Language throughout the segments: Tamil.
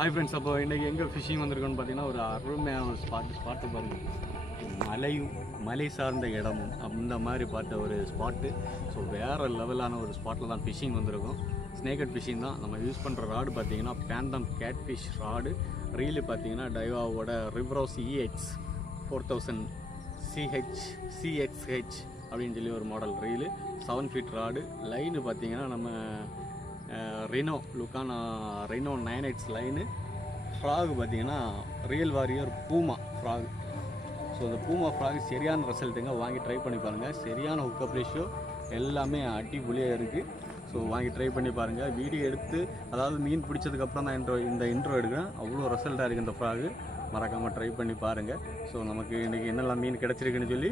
ஹாய் ஃப்ரெண்ட்ஸ் அப்போ இன்றைக்கி எங்கே ஃபிஷிங் வந்திருக்கோன்னு பார்த்தீங்கன்னா ஒரு அருமையான ஒரு ஸ்பாட் ஸ்பாட்டு பாருங்கள் மலையும் மலை சார்ந்த இடமும் அந்த மாதிரி பார்த்த ஒரு ஸ்பாட்டு ஸோ வேறு லெவலான ஒரு ஸ்பாட்டில் தான் ஃபிஷிங் வந்திருக்கும். ஸ்னேக்கட் ஃபிஷிங் தான். நம்ம யூஸ் பண்ணுற ராடு பார்த்தீங்கன்னா phantom cat fish rod reel பார்த்தீங்கன்னா டைவாவோட Revros E X four thousand C H CXH அப்படின்னு சொல்லி ஒரு model reel seven feet rod line பார்த்தீங்கன்னா நம்ம Reno லுக்கானா Reno nine eights line frog பார்த்தீங்கன்னா real warrior Puma frog so அந்த பூமா ஃப்ராக் சரியான ரிசல்ட்டுங்க வாங்கி ட்ரை பண்ணி பாருங்கள் சரியான ஹுக்கப் ரேஷியோ எல்லாமே அடிப்பொலியாக இருக்குது ஸோ வாங்கி ட்ரை பண்ணி பாருங்கள் வீடியோ எடுத்து அதாவது மீன் பிடிச்சதுக்கப்புறம் தான் இன்ட்ரோ இந்த இன்ட்ரோ எடுக்கிறேன். அவ்வளோ ரிசல்ட்டாக இருக்குது இந்த ஃப்ராகு மறக்காமல் ட்ரை பண்ணி பாருங்கள் ஸோ நமக்கு இன்றைக்கி என்னெல்லாம் மீன் கிடச்சிருக்குன்னு சொல்லி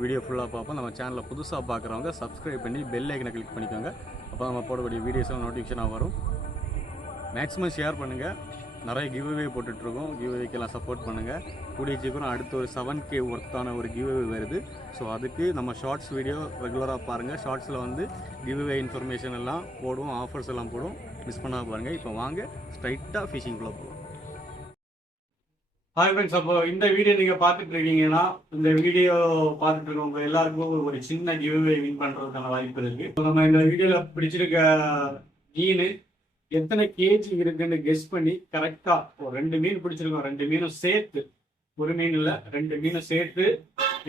வீடியோ ஃபுல்லாக பார்ப்போம். நம்ம சேனலில் புதுசாக பார்க்குறவங்க சப்ஸ்கிரைப் பண்ணி பெல் ஐக்கனை கிளிக் பண்ணிக்கோங்க. அப்போ நம்ம போடக்கூடிய வீடியோஸ்லாம் நோட்டிஃபிகேஷனாக வரும். மேக்ஸிமம் ஷேர் பண்ணுங்கள் நிறைய கிவ்அவே போட்டுட்ருக்கோம். கிவ்அவேக்கெல்லாம் சப்போர்ட் பண்ணுங்கள் கூடிய சீக்கிரம் அடுத்து ஒரு செவன் கே ஒர்த்தான ஒரு கிவ்அவே வருது. ஸோ அதுக்கு நம்ம ஷார்ட்ஸ் வீடியோ ரெகுலராக பாருங்கள் ஷார்ட்ஸில் வந்து கிவ்அவே இன்ஃபர்மேஷன் எல்லாம் போடுவோம். ஆஃபர்ஸ் எல்லாம் போடுவோம். மிஸ் பண்ணாமல் பாருங்கள் இப்போ வாங்க ஸ்ட்ரைட்டாக ஃபிஷிங்குள்ளே போகலாம் ஹாய் ஃப்ரெண்ட்ஸ் அப்போ இந்த வீடியோ நீங்கள் பார்த்துட்டு இருக்கீங்கன்னா இந்த வீடியோ பார்த்துட்டு இருக்கவங்க எல்லாருக்கும் ஒரு சின்ன கிவ்வே வின் பண்ணுறதுக்கான வாய்ப்பு இருக்கு. இப்போ நம்ம இந்த வீடியோவில் பிடிச்சிருக்க மீன் எத்தனை கேஜி இருக்குன்னு கெஸ் பண்ணி கரெக்டாக ஒரு ரெண்டு மீன் பிடிச்சிருக்கோம். ரெண்டு மீனும் சேர்த்து ஒரு மீன் இல்லை ரெண்டு மீனும் சேர்த்து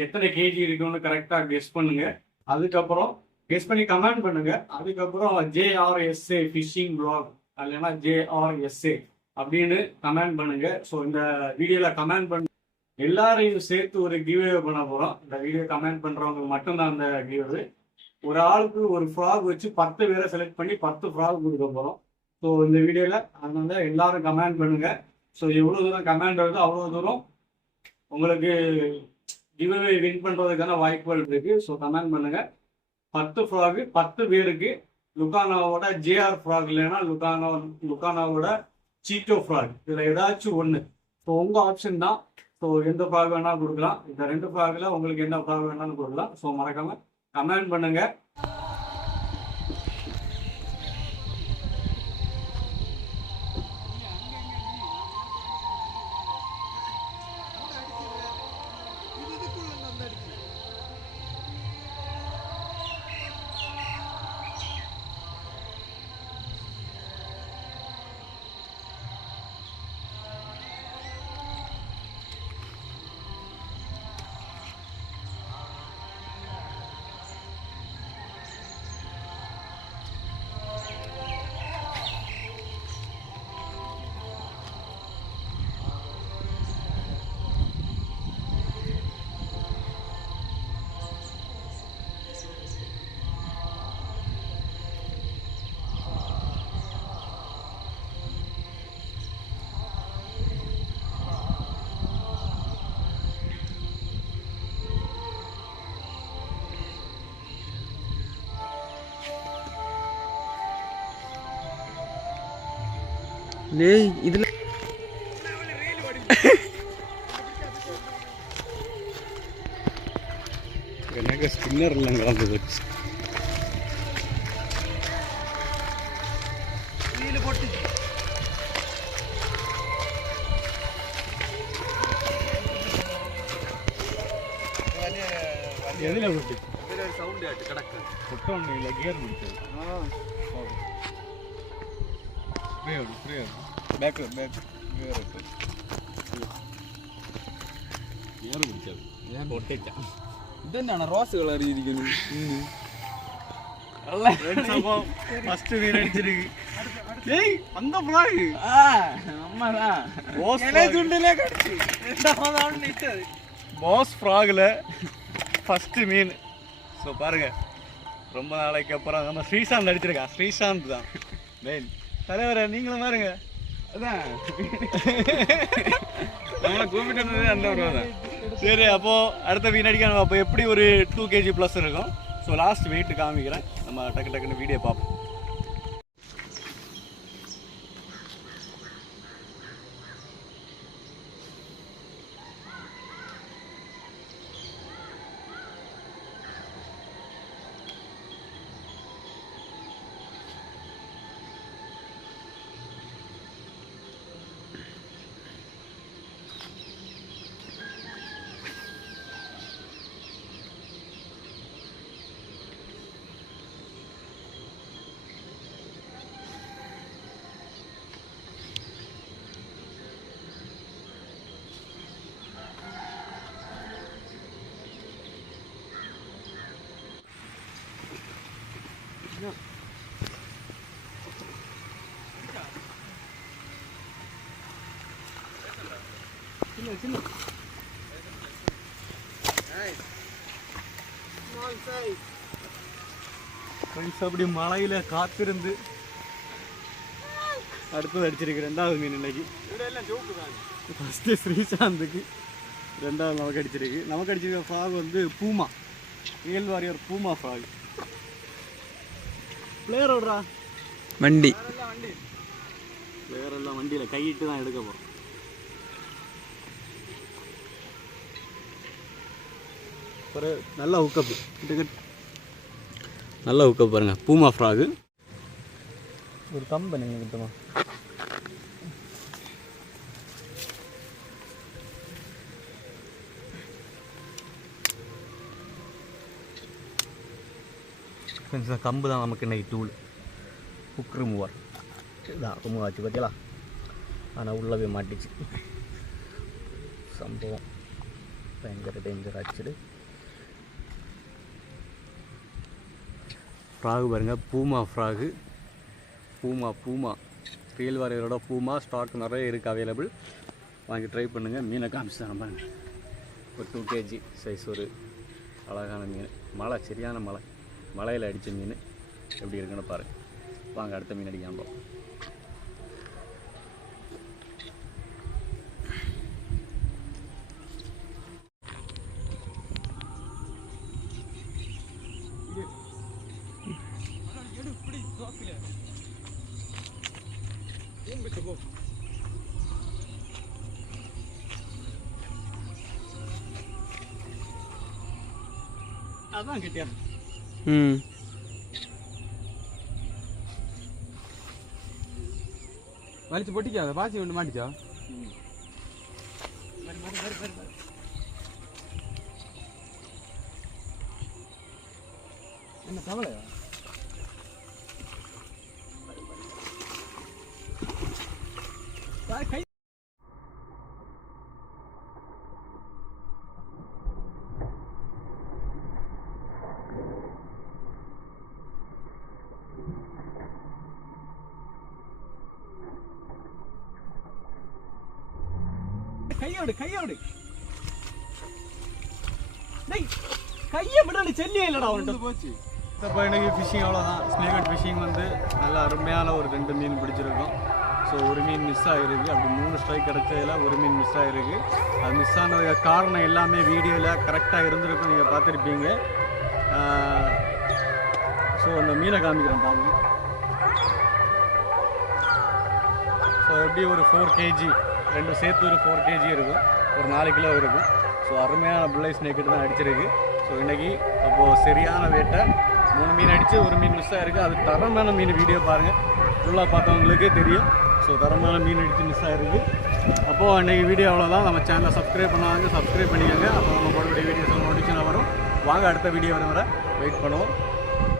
எத்தனை கேஜி இருக்குன்னு கரெக்டாக கெஸ் பண்ணுங்க. அதுக்கப்புறம் கெஸ் பண்ணி கமெண்ட் பண்ணுங்க. அதுக்கப்புறம் ஜேஆர்எஸ்ஏ ஃபிஷிங் பிளாக் இல்லைன்னா ஜேஆர்எஸ்ஏ அப்படின்னு கமெண்ட் பண்ணுங்க. ஸோ இந்த வீடியோல கமெண்ட் பண்ண எல்லாரையும் சேர்த்து ஒரு கிவ்வே பண்ண போறோம். இந்த வீடியோ கமெண்ட் பண்றவங்க மட்டும்தான் அந்த கிவ்வே ஒரு ஆளுக்கு ஒரு ஃப்ராக் வச்சு பத்து பேரை செலக்ட் பண்ணி பத்து ஃப்ராக் கொடுக்க போறோம். ஸோ இந்த வீடியோல அதனால எல்லாரும் கமெண்ட் பண்ணுங்க. ஸோ எவ்வளோ தூரம் கமெண்ட் வருதோ அவ்வளோ தூரம் உங்களுக்கு கிவ்வே வின் பண்றதுக்கான வாய்ப்புகள் இருக்கு. ஸோ கமெண்ட் பண்ணுங்க. பத்து ஃப்ராக் பத்து பேருக்கு லுக்கானாவோட ஜேஆர் ஃப்ராக் இல்லைன்னா லுக்கானா லுக்கானாவோட சீட்டோ ஃப்ராக் இதில் ஏதாச்சும் ஒன்று ஸோ உங்கள் ஆப்ஷன் தான். ஸோ எந்த ஃப்ராக் வேணாலும் கொடுக்கலாம். இந்த ரெண்டு ஃப்ராகில் உங்களுக்கு என்ன ஃப்ராக் வேணாலும் கொடுக்கலாம். ஸோ மறக்காமல் கமெண்ட் பண்ணுங்கள் டேய் இதுல எனக்கு ஸ்பின்னர் எல்லாம் கலந்தது எதில் விட்டு சவுண்ட் கிடக்கு. பொட்டோண்டு இல்லை கியர் முடிச்சது. ஃப்ரீ ஆகுது ஃப்ரீ ஆகுது பேக் பேக் கியர் இருக்கு கியர் முடிச்சது பொட்டிச்சான் ഇതെന്താണ് റോസ് കളർ ഇരിക്കുന്നു ஃபர்ஸ்ட் மீன் அடிச்சிருக்கு ஏய் அந்த frock Bose pass fragile first மீன் ஸோ பாருங்க ரொம்ப நாளைக்கு அப்புறம் நம்ம ஸ்ரீசாந்த் அடிச்சிருக்கா ஸ்ரீசாந்த் தான் மெயின் தலைவரே நீங்களும் பாருங்க. அதான். நம்மளை கூப்பிட்டு அந்த ஒரு சரி அப்போது அடுத்த வீணடிக்க அப்போ எப்படி ஒரு டூ கேஜி ப்ளஸ் இருக்கும்? ஸோ லாஸ்ட் வெயிட் காமிக்கிறேன். நம்ம டக்கு டக்குன்னு வீடியோ பார்ப்போம். அப்படி மலையில காத்திருந்து அடுத்தது அடிச்சிருக்கு ரெண்டாவது மீன் இன்னைக்கு. ஃபஸ்ட்டு ஸ்ரீசாந்துக்கு ரெண்டாவது நமக்கு அடிச்சிருக்கு. நமக்கு அடிச்சிருக்க ஃப்ராக் வந்து Puma real Puma frog player விட்றா வண்டி. பிளேயர் எல்லாம் வண்டியில் கையிட்டு தான் எடுக்க போகிறோம் ஒரு நல்ல ஹுக்கப்பு நல்ல ஹுக்கப் பாருங்க. பூமா ஃப்ராகு ஒரு கம்பு நீங்கள் கிட்டமா இந்த கம்பு தான் நமக்கு இன்னைக்கு டூல் ஹுக் ரிமூவர் இதான் ரிமூவ் ஆச்சு பார்த்தீங்களா ஆனால் உள்ளே போய் மாட்டிச்சு. சம்பவம். பயங்கர டேஞ்சர் ஆச்சுடு. ஃப்ராகு பாருங்கள் Puma frog Puma Puma feel வாரியரோட Puma stock நிறைய இருக்குது அவைலபிள் வாங்கி ட்ரை பண்ணுங்கள் மீனை காமிச்சு தரேன் பாருங்கள் ஒரு டூ கேஜி சைஸ் ஒரு அழகான மீன். மழை சரியான மழை. மலையில் அடித்த மீன் எப்படி இருக்குன்னு பாருங்கள் வாங்க அடுத்த மீன் அடிக்காம போவோம் அதான் கிட்டியா ம். வலிச்சு பொட்டிக்கா அதை பாசி கொண்டு மாட்டிச்சா என்ன கவலையா கை கையோடு கையோடு. டேய் கையை விட செல்லியே இல்லடா அவன்கிட்ட. போச்சு. இப்போ எனக்கு ஃபிஷிங் அவ்வளோதான் ஸ்னேகட் ஃபிஷிங் வந்து நல்ல அருமையான ஒரு ரெண்டு மீன் பிடிச்சிருக்கோம். ஸோ ஒரு மீன் மிஸ் ஆகிருக்கு அப்படி மூணு ஸ்ட்ரைக் கிடைச்சதில் ஒரு மீன் மிஸ் ஆகிருக்கு அது மிஸ் ஆனதுக்கு காரணம் எல்லாமே வீடியோவில் கரெக்டாக இருந்திருக்கும். நீங்கள் பார்த்துருப்பீங்க. ஸோ அந்த மீனை காமிக்கிறேன் பாருங்க. ஸோ எப்படி ஒரு ஃபோர் கேஜி ரெண்டும் சேர்த்து ஒரு ஃபோர் கேஜி இருக்கும். ஒரு நாலு கிலோ இருக்கும். ஸோ அருமையான பிள்ளை ஸ்னேக்கிட்டு தான் அடிச்சிருக்கு. ஸோ இன்றைக்கி அப்போது சரியான வேட்டை. மூணு மீன் அடித்து ஒரு மீன் மிஸ் ஆகிருக்கு அது தரமான மீன் வீடியோ பாருங்கள் ஃபுல்லாக பார்த்தவங்களுக்கே தெரியும். ஸோ தரமான மீன் அடித்து மிஸ் ஆகிருக்கு அப்போது அன்றைக்கி வீடியோ அவ்வளோதான் நம்ம சேனலை சப்ஸ்கிரைப் பண்ணாங்க சப்ஸ்கிரைப் பண்ணிக்கோங்க. அப்போ நம்ம போடக்கூடிய வீடியோஸ் நோட்டிஃபிகேஷன் வரும். வாங்க அடுத்த வீடியோ வர வர. வெயிட் பண்ணுவோம்.